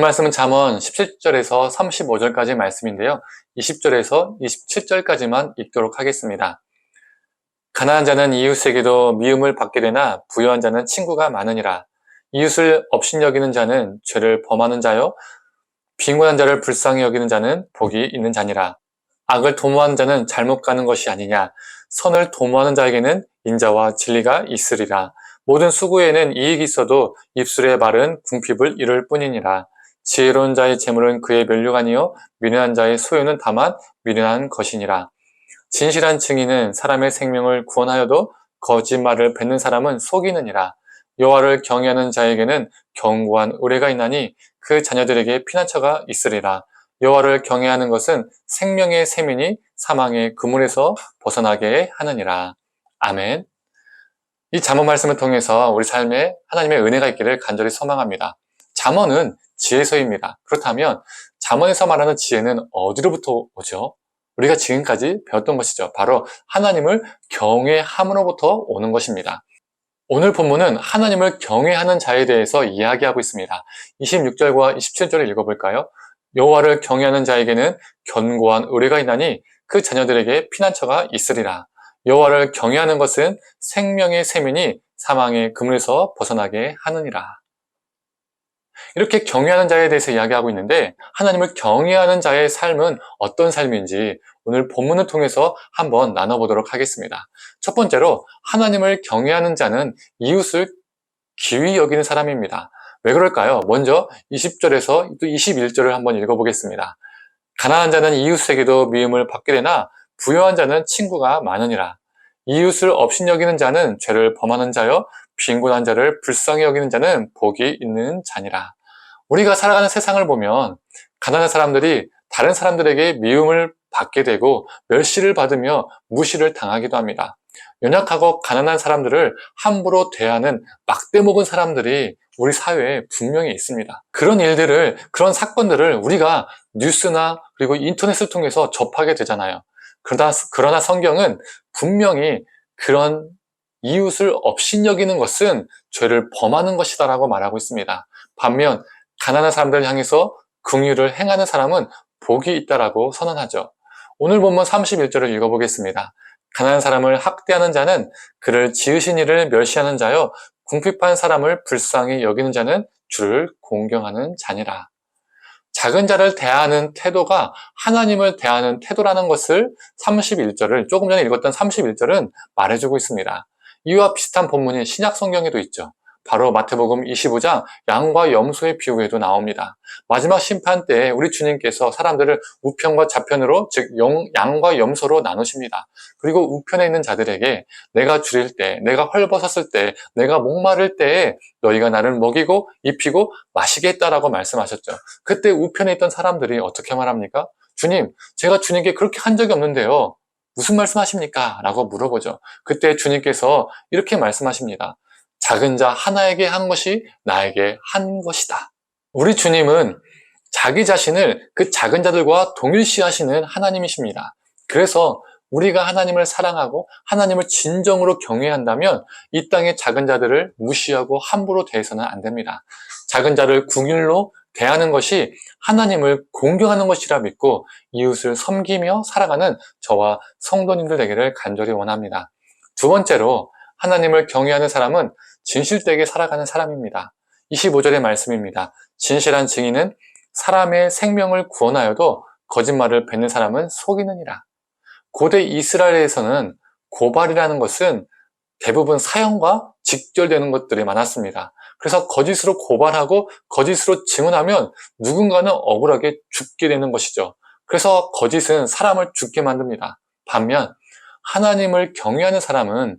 오늘 말씀은 잠언 17절에서 35절까지 말씀인데요. 20절에서 27절까지만 읽도록 하겠습니다. 가난한 자는 이웃에게도 미움을 받게 되나 부유한 자는 친구가 많으니라. 이웃을 업신여기는 자는 죄를 범하는 자요, 빈곤한 자를 불쌍히 여기는 자는 복이 있는 자니라. 악을 도모하는 자는 잘못 가는 것이 아니냐. 선을 도모하는 자에게는 인자와 진리가 있으리라. 모든 수고에는 이익이 있어도 입술의 말은 궁핍을 이룰 뿐이니라. 지혜로운 자의 재물은 그의 면류관이요 미련한 자의 소유는 다만 미련한 것이니라. 진실한 증인은 사람의 생명을 구원하여도 거짓말을 뱉는 사람은 속이느니라. 여호와를 경외하는 자에게는 견고한 의뢰가 있나니 그 자녀들에게 피난처가 있으리라. 여호와를 경외하는 것은 생명의 셈이니 사망의 그물에서 벗어나게 하느니라. 아멘. 이 잠언 말씀을 통해서 우리 삶에 하나님의 은혜가 있기를 간절히 소망합니다. 잠언은 지혜서입니다. 그렇다면 잠언에서 말하는 지혜는 어디로부터 오죠? 우리가 지금까지 배웠던 것이죠. 바로 하나님을 경외함으로부터 오는 것입니다. 오늘 본문은 하나님을 경외하는 자에 대해서 이야기하고 있습니다. 26절과 27절을 읽어볼까요? 여호와를 경외하는 자에게는 견고한 의뢰가 있나니 그 자녀들에게 피난처가 있으리라. 여호와를 경외하는 것은 생명의 셈이니 사망의 그물에서 벗어나게 하느니라. 이렇게 경외하는 자에 대해서 이야기하고 있는데 하나님을 경외하는 자의 삶은 어떤 삶인지 오늘 본문을 통해서 한번 나눠보도록 하겠습니다. 첫 번째로 하나님을 경외하는 자는 이웃을 귀히 여기는 사람입니다. 왜 그럴까요? 먼저 20절에서 또 21절을 한번 읽어보겠습니다. 가난한 자는 이웃에게도 미움을 받게 되나 부유한 자는 친구가 많으니라. 이웃을 업신여기는 자는 죄를 범하는 자요 빈곤한 자를 불쌍히 여기는 자는 복이 있는 자니라. 우리가 살아가는 세상을 보면 가난한 사람들이 다른 사람들에게 미움을 받게 되고 멸시를 받으며 무시를 당하기도 합니다. 연약하고 가난한 사람들을 함부로 대하는 막대먹은 사람들이 우리 사회에 분명히 있습니다. 그런 사건들을 우리가 뉴스나 그리고 인터넷을 통해서 접하게 되잖아요. 그러나 성경은 분명히 그런 이웃을 업신여기는 것은 죄를 범하는 것이다라고 말하고 있습니다. 반면 가난한 사람들을 향해서 긍휼을 행하는 사람은 복이 있다라고 선언하죠. 오늘 본문 31절을 읽어보겠습니다. 가난한 사람을 학대하는 자는 그를 지으신 이를 멸시하는 자요 궁핍한 사람을 불쌍히 여기는 자는 주를 공경하는 자니라. 작은 자를 대하는 태도가 하나님을 대하는 태도라는 것을 31절을 조금 전에 읽었던 31절은 말해주고 있습니다. 이와 비슷한 본문이 신약 성경에도 있죠. 바로 마태복음 25장 양과 염소의 비유에도 나옵니다. 마지막 심판 때에 우리 주님께서 사람들을 우편과 좌편으로 즉 양과 염소로 나누십니다. 그리고 우편에 있는 자들에게 내가 줄일 때, 내가 헐벗었을 때, 내가 목마를 때에 너희가 나를 먹이고 입히고 마시게 했다라고 말씀하셨죠. 그때 우편에 있던 사람들이 어떻게 말합니까? 주님, 제가 주님께 그렇게 한 적이 없는데요. 무슨 말씀하십니까? 라고 물어보죠. 그때 주님께서 이렇게 말씀하십니다. 작은 자 하나에게 한 것이 나에게 한 것이다. 우리 주님은 자기 자신을 그 작은 자들과 동일시하시는 하나님이십니다. 그래서 우리가 하나님을 사랑하고 하나님을 진정으로 경외한다면 이 땅의 작은 자들을 무시하고 함부로 대해서는 안 됩니다. 작은 자를 궁일로 대하는 것이 하나님을 공경하는 것이라 믿고 이웃을 섬기며 살아가는 저와 성도님들 되기를 간절히 원합니다. 두 번째로 하나님을 경외하는 사람은 진실되게 살아가는 사람입니다. 25절의 말씀입니다. 진실한 증인은 사람의 생명을 구원하여도 거짓말을 뱉는 사람은 속이느니라. 고대 이스라엘에서는 고발이라는 것은 대부분 사형과 직결되는 것들이 많았습니다. 그래서 거짓으로 고발하고 거짓으로 증언하면 누군가는 억울하게 죽게 되는 것이죠. 그래서 거짓은 사람을 죽게 만듭니다. 반면 하나님을 경외하는 사람은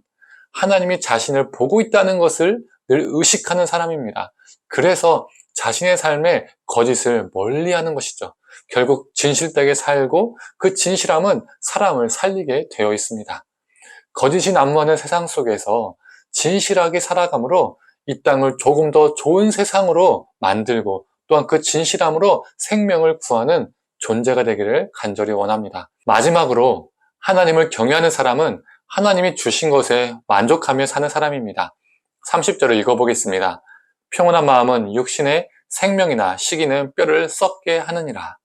하나님이 자신을 보고 있다는 것을 늘 의식하는 사람입니다. 그래서 자신의 삶에 거짓을 멀리하는 것이죠. 결국 진실되게 살고 그 진실함은 사람을 살리게 되어 있습니다. 거짓이 난무하는 세상 속에서 진실하게 살아감으로 이 땅을 조금 더 좋은 세상으로 만들고 또한 그 진실함으로 생명을 구하는 존재가 되기를 간절히 원합니다. 마지막으로 하나님을 경외하는 사람은 하나님이 주신 것에 만족하며 사는 사람입니다. 30절을 읽어보겠습니다. 평온한 마음은 육신의 생명이나 시기는 뼈를 썩게 하느니라.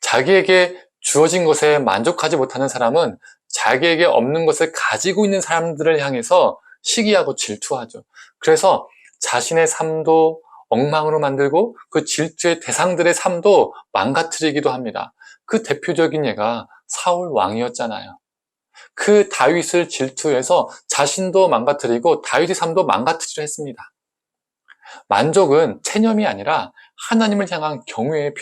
자기에게 주어진 것에 만족하지 못하는 사람은 자기에게 없는 것을 가지고 있는 사람들을 향해서 시기하고 질투하죠. 그래서 자신의 삶도 엉망으로 만들고 그 질투의 대상들의 삶도 망가뜨리기도 합니다. 그 대표적인 예가 사울 왕이었잖아요. 그 다윗을 질투해서 자신도 망가뜨리고 다윗의 삶도 망가뜨리려 했습니다. 만족은 체념이 아니라 하나님을 향한 경외의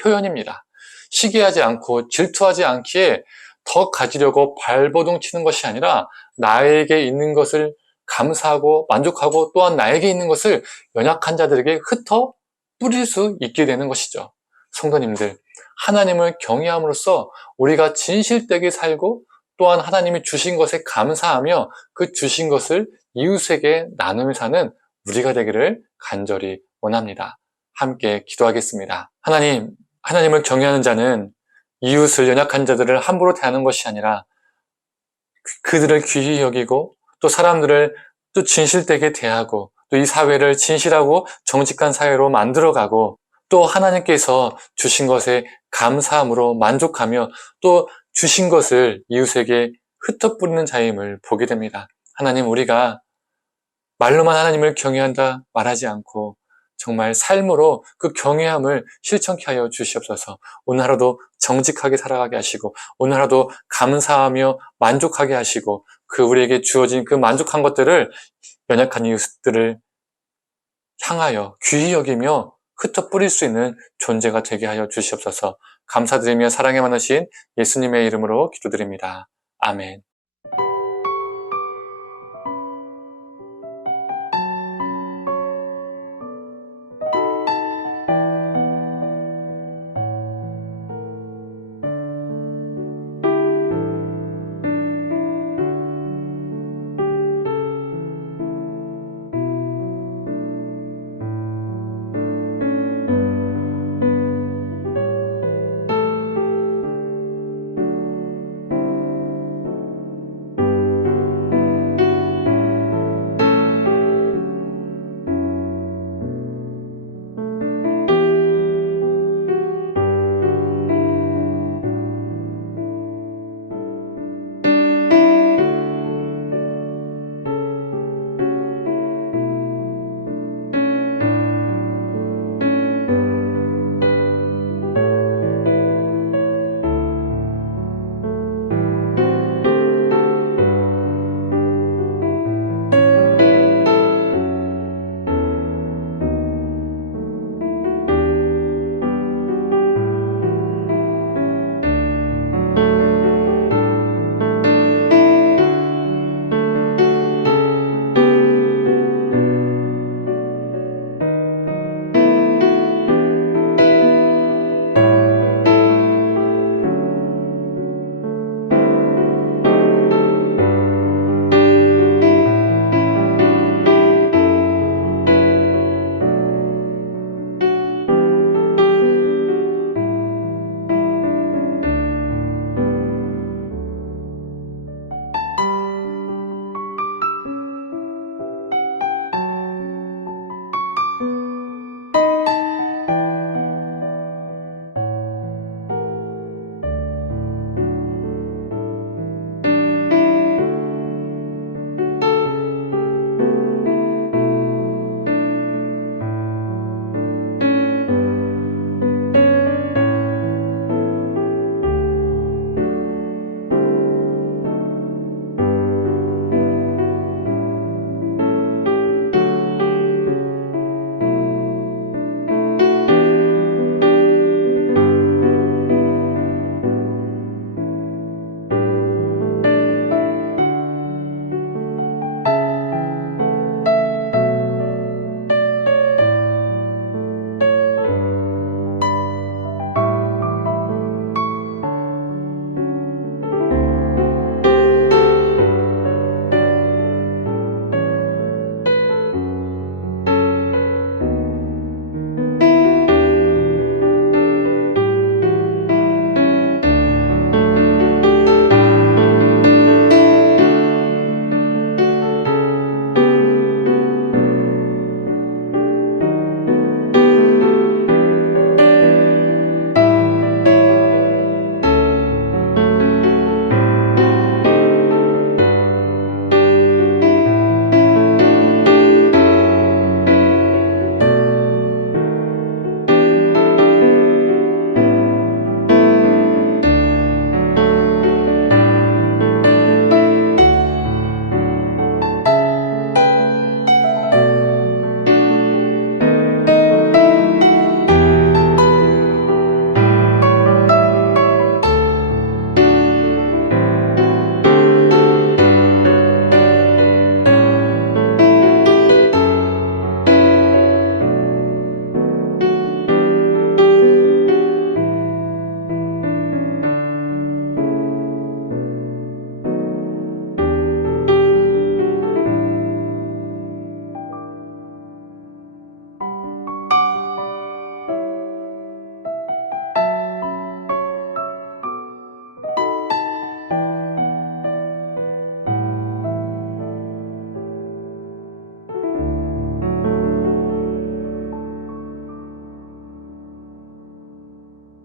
표현입니다. 시기하지 않고 질투하지 않기에 더 가지려고 발버둥 치는 것이 아니라 나에게 있는 것을 감사하고 만족하고 또한 나에게 있는 것을 연약한 자들에게 흩어 뿌릴 수 있게 되는 것이죠. 성도님들, 하나님을 경외함으로써 우리가 진실되게 살고 또한 하나님이 주신 것에 감사하며 그 주신 것을 이웃에게 나누며 사는 우리가 되기를 간절히 원합니다. 함께 기도하겠습니다. 하나님을 경외하는 자는 이웃을 연약한 자들을 함부로 대하는 것이 아니라 그들을 귀히 여기고 또 사람들을 또 진실되게 대하고 또 이 사회를 진실하고 정직한 사회로 만들어가고 또 하나님께서 주신 것에 감사함으로 만족하며 또 주신 것을 이웃에게 흩어뿌리는 자임을 보게 됩니다. 하나님, 우리가 말로만 하나님을 경외한다 말하지 않고 정말 삶으로 그 경외함을 실천케 하여 주시옵소서. 오늘 하루도 정직하게 살아가게 하시고 오늘 하루도 감사하며 만족하게 하시고 그 우리에게 주어진 그 만족한 것들을 연약한 이웃들을 향하여 귀히 여기며 흩어 뿌릴 수 있는 존재가 되게 하여 주시옵소서. 감사드리며 사랑에 많으신 예수님의 이름으로 기도드립니다. 아멘.